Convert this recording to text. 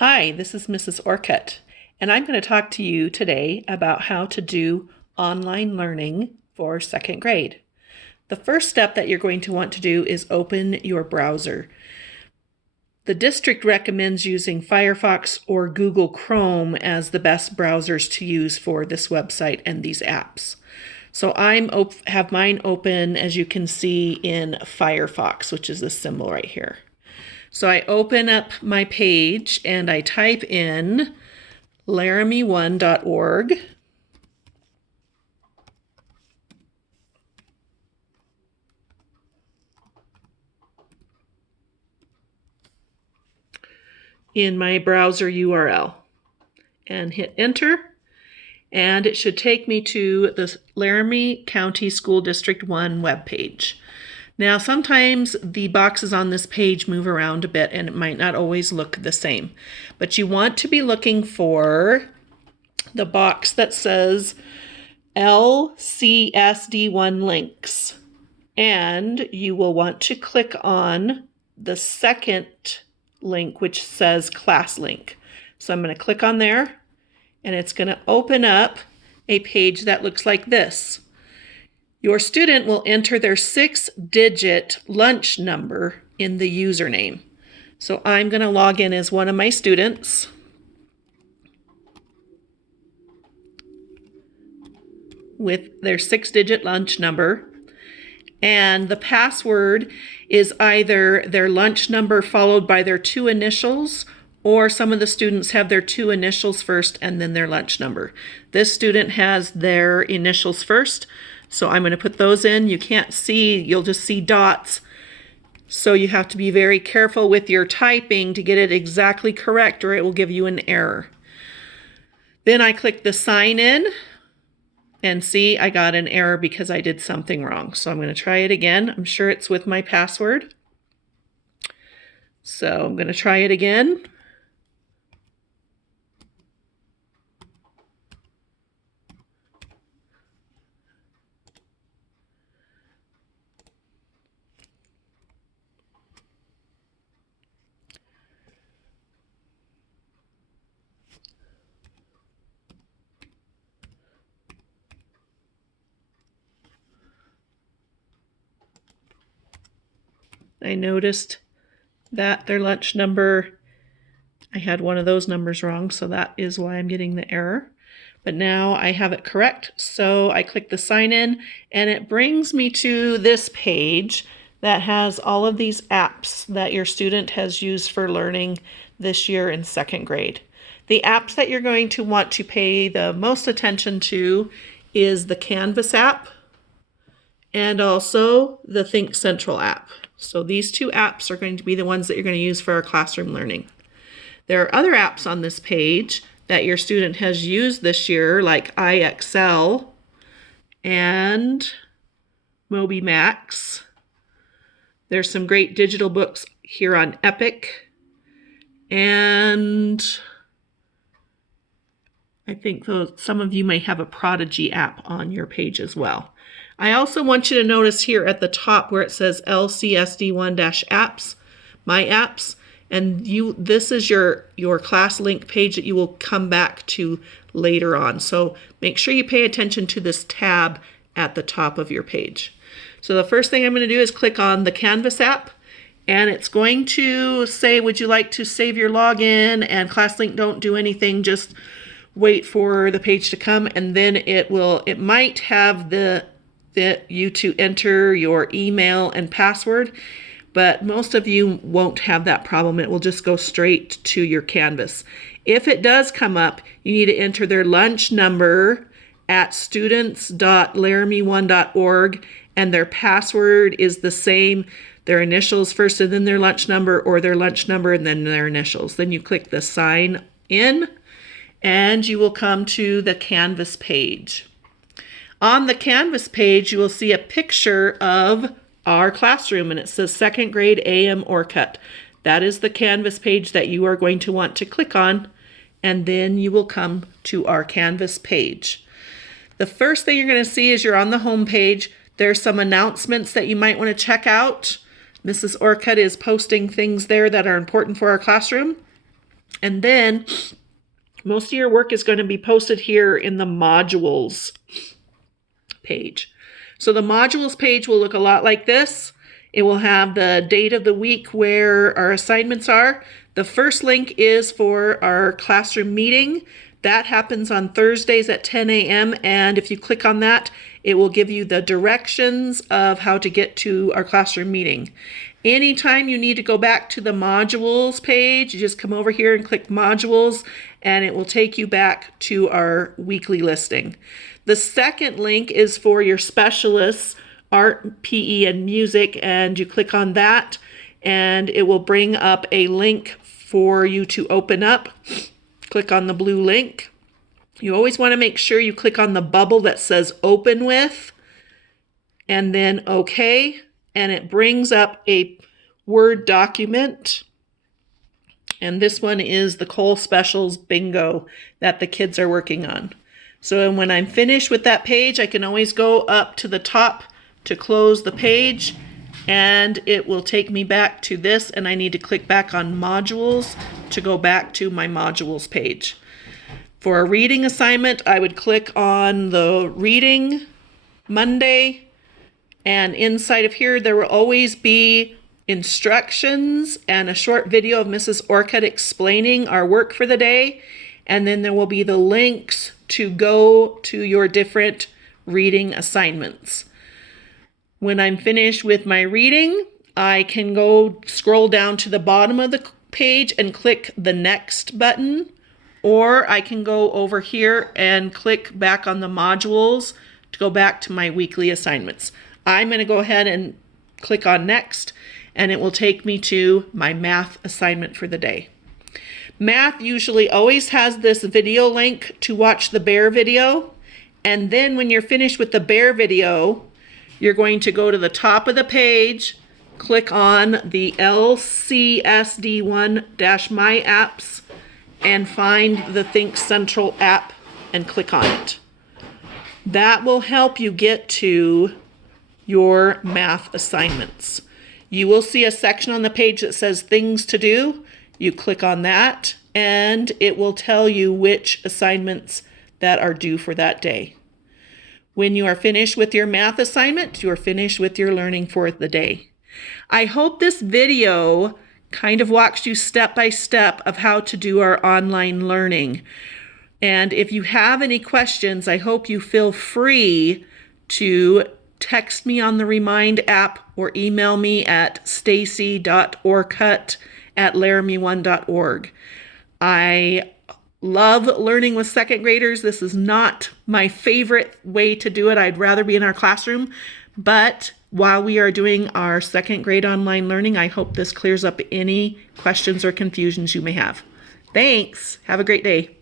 Hi, this is Mrs. Orcutt, and I'm going to talk to you today about how to do online learning for second grade. The first step that you're going to want to do is open your browser. The district recommends using Firefox or Google Chrome as the best browsers to use for this website and these apps. So I have mine open, as you can see, in Firefox, which is this symbol right here. So I open up my page and I type in laramie1.org. in my browser URL and hit enter, and it should take me to the Laramie County School District 1 webpage. Now sometimes the boxes on this page move around a bit and it might not always look the same, but you want to be looking for the box that says LCSD1 links, and you will want to click on the second link which says class link. So I'm going to click on there and it's going to open up a page that looks like this. Your student will enter their 6-digit lunch number in the username. So I'm going to log in as one of my students. With their 6-digit lunch number. And the password is either their lunch number followed by their 2 initials, or some of the students have their 2 initials first and then their lunch number. This student has their initials first, so I'm going to put those in. You can't see, you'll just see dots. So you have to be very careful with your typing to get it exactly correct, or it will give you an error. Then I click the sign in. And see, I got an error because I did something wrong. So I'm going to try it again. I'm sure it's with my password. So I'm going to try it again. I noticed that their lunch number, I had one of those numbers wrong, so that is why I'm getting the error. But now I have it correct, so I click the sign in, and it brings me to this page that has all of these apps that your student has used for learning this year in second grade. The apps that you're going to want to pay the most attention to is the Canvas app and also the Think Central app. So these 2 apps are going to be the ones that you're going to use for our classroom learning. There are other apps on this page that your student has used this year, like iExcel and MobyMax. There's some great digital books here on Epic, and I think some of you may have a Prodigy app on your page as well. I also want you to notice here at the top where it says LCSD1-apps, My Apps, and this is your class link page that you will come back to later on. So make sure you pay attention to this tab at the top of your page. So the first thing I'm going to do is click on the Canvas app, and it's going to say, would you like to save your login? And ClassLink, don't do anything, just wait for the page to come, and then it might have you to enter your email and password, but most of you won't have that problem. It will just go straight to your Canvas. If it does come up, you need to enter their lunch number at students.laramie1.org, and their password is the same, their initials first and then their lunch number, or their lunch number and then their initials. Then you click the sign in, and you will come to the Canvas page. On the Canvas page, you will see a picture of our classroom, and it says second grade AM Orcutt. That is the Canvas page that you are going to want to click on, and then you will come to our Canvas page. The first thing you're going to see is you're on the home page. There's some announcements that you might want to check out. Mrs. Orcutt is posting things there that are important for our classroom. And then most of your work is going to be posted here in the modules page. So the modules page will look a lot like this. It will have the date of the week where our assignments are. The first link is for our classroom meeting. That happens on Thursdays at 10 a.m. And if you click on that, it will give you the directions of how to get to our classroom meeting. Anytime you need to go back to the modules page, you just come over here and click modules, and it will take you back to our weekly listing. The second link is for your specialists, art, PE, and music, and you click on that, and it will bring up a link for you to open up. Click on the blue link. You always want to make sure you click on the bubble that says open with, and then OK, and it brings up a Word document. And this one is the Cole Specials Bingo that the kids are working on. So when I'm finished with that page, I can always go up to the top to close the page, and it will take me back to this, and I need to click back on modules to go back to my modules page. For a reading assignment, I would click on the reading Monday, and inside of here there will always be instructions and a short video of Mrs. Orcutt explaining our work for the day, and then there will be the links to go to your different reading assignments. When I'm finished with my reading, I can go scroll down to the bottom of the page and click the next button, or I can go over here and click back on the modules to go back to my weekly assignments. I'm going to go ahead and click on next, and it will take me to my math assignment for the day. Math usually always has this video link to watch the bear video, and then when you're finished with the bear video, you're going to go to the top of the page, click on the LCSD1-My Apps, and find the Think Central app and click on it. That will help you get to your math assignments. You will see a section on the page that says Things to Do. You click on that, and it will tell you which assignments that are due for that day. When you are finished with your math assignment, you are finished with your learning for the day. I hope this video kind of walks you step by step of how to do our online learning. And if you have any questions, I hope you feel free to text me on the Remind app or email me at stacy.orcutt@laramie1.org. I love learning with second graders. This is not my favorite way to do it. I'd rather be in our classroom. But while we are doing our second grade online learning, I hope this clears up any questions or confusions you may have. Thanks. Have a great day.